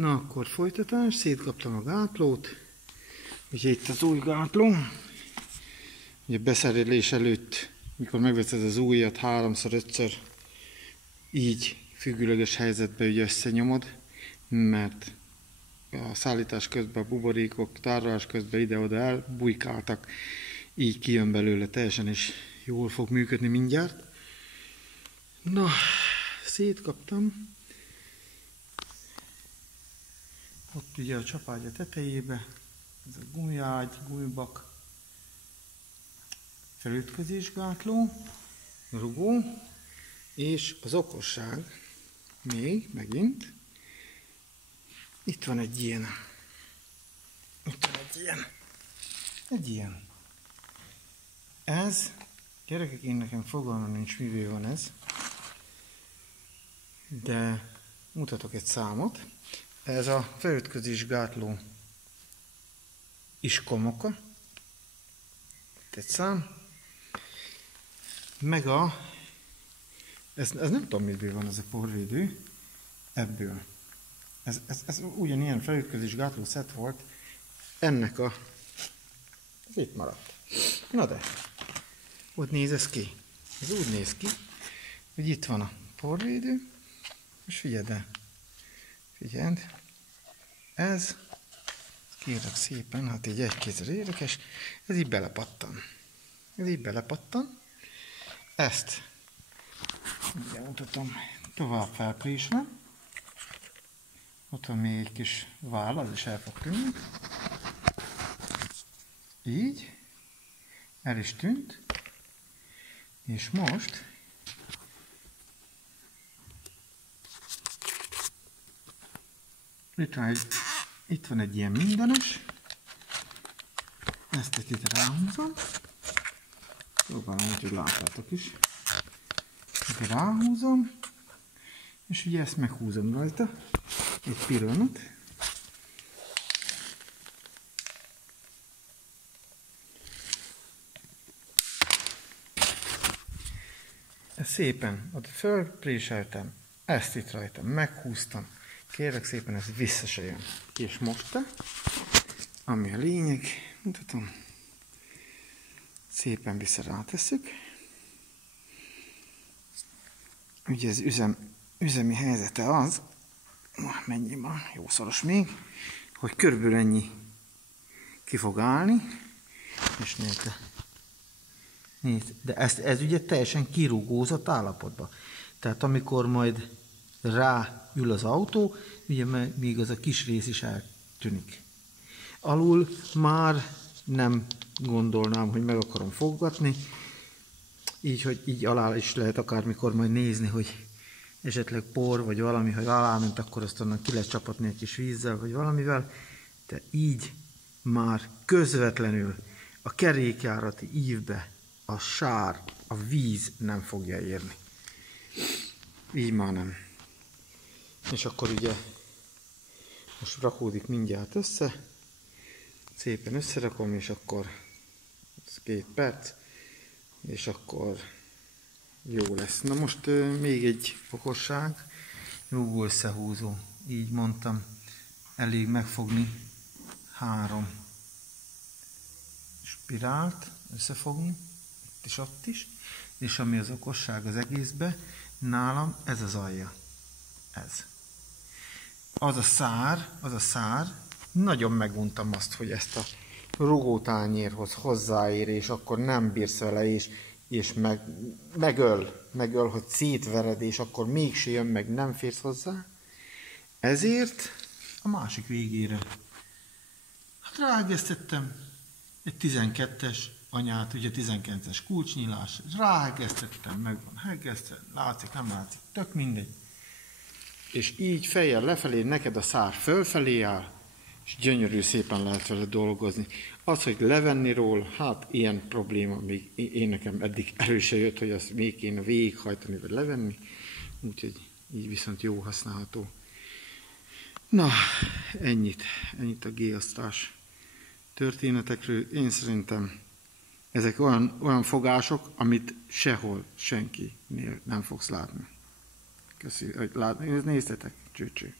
Na akkor folytatás, szétkaptam a gátlót. Ugye itt az új gátló. Ugye beszerelés előtt, mikor megveszed az újat 3-5-ször, így függőleges helyzetben ugye összenyomod, mert a szállítás közben a buborékok, tárolás közben ide-oda elbujkáltak, így kijön belőle teljesen, és jól fog működni mindjárt. Na, szétkaptam. Ott ugye a csapágya tetejébe, ez a gumiágy, gumibak, felütközésgátló, rugó, és az okosság még megint. Itt van egy ilyen. Egy ilyen. Ez, gyerekek, én nekem fogalmam nincs, mivel van ez, de mutatok egy számot. Ez a felütközésgátló iskomoka. Itt egy szám. Meg ez nem tudom, miből van ez a porvédő. Ebből. Ez ugyanilyen felütközésgátló szett volt. Ennek ez itt maradt. Na de, ott néz ez ki. Ez úgy néz ki, hogy itt van a porvédő. És figyeld el. Figyeld. Ez, kérlek szépen, hát így egy kézre érdekes, ez így belepattan. Ezt, ugye mutatom, tovább felpréslem. Ott van még egy kis vál, az is el fog tűnni. Így. El is tűnt. És most itt van egy ilyen mindenes. Ezt itt ráhúzom. Próbálom, hogy látjátok is. Itt ráhúzom. És ugye ezt meghúzom rajta. Egy pillanat. Ezt szépen ott fölpréseltem. Ezt itt rajta meghúztam. Kérlek szépen, ez vissza se jön. És most, ami a lényeg, mutatom, szépen vissza rátesszük. Ugye ez üzemi helyzete az, mennyi van, jó szoros még, hogy körülbelül ennyi ki fog állni, és nézd, de ez ugye teljesen kirúgózott állapotban. Tehát amikor majd ráül az autó, ugye még az a kis rész is eltűnik. Alul már nem gondolnám, hogy meg akarom foggatni, így, hogy így alá is lehet akármikor majd nézni, hogy esetleg por, vagy valami, ha aláment, akkor azt onnan ki lehet csapatni egy kis vízzel, vagy valamivel, de így már közvetlenül a kerékjárati ívbe a sár, a víz nem fogja érni. Így már nem. És akkor ugye most rakódik mindjárt össze, szépen összerakom, és akkor ez 2 perc, és akkor jó lesz. Na most még egy okosság, rúgó összehúzó, így mondtam, elég megfogni 3 spirált, összefogni, itt is, ott is, és ami az okosság az egészbe, nálam ez az alja, ez. Az a szár, nagyon meguntam azt, hogy ezt a rugótányérhoz hozzáér, és akkor nem bírsz vele, és megöl, hogy szétvered, és akkor mégse jön, meg nem férsz hozzá. Ezért a másik végére hát ráegesztettem egy 12-es anyát, ugye 19-es kulcsnyílás, ráegesztettem, meg van hegesztve, látszik, nem látszik, tök mindegy. És így fejjel lefelé, neked a szár fölfelé áll, és gyönyörű szépen lehet vele dolgozni. Az, hogy levenni róla, hát ilyen probléma még én nekem eddig erőse jött, hogy azt még kéne végighajtani, vagy levenni. Úgyhogy így viszont jó használható. Na, ennyit a G-osztás történetekről. Én szerintem ezek olyan fogások, amit sehol senkinél nem fogsz látni. Köszönjük, hogy néztetek. Cső.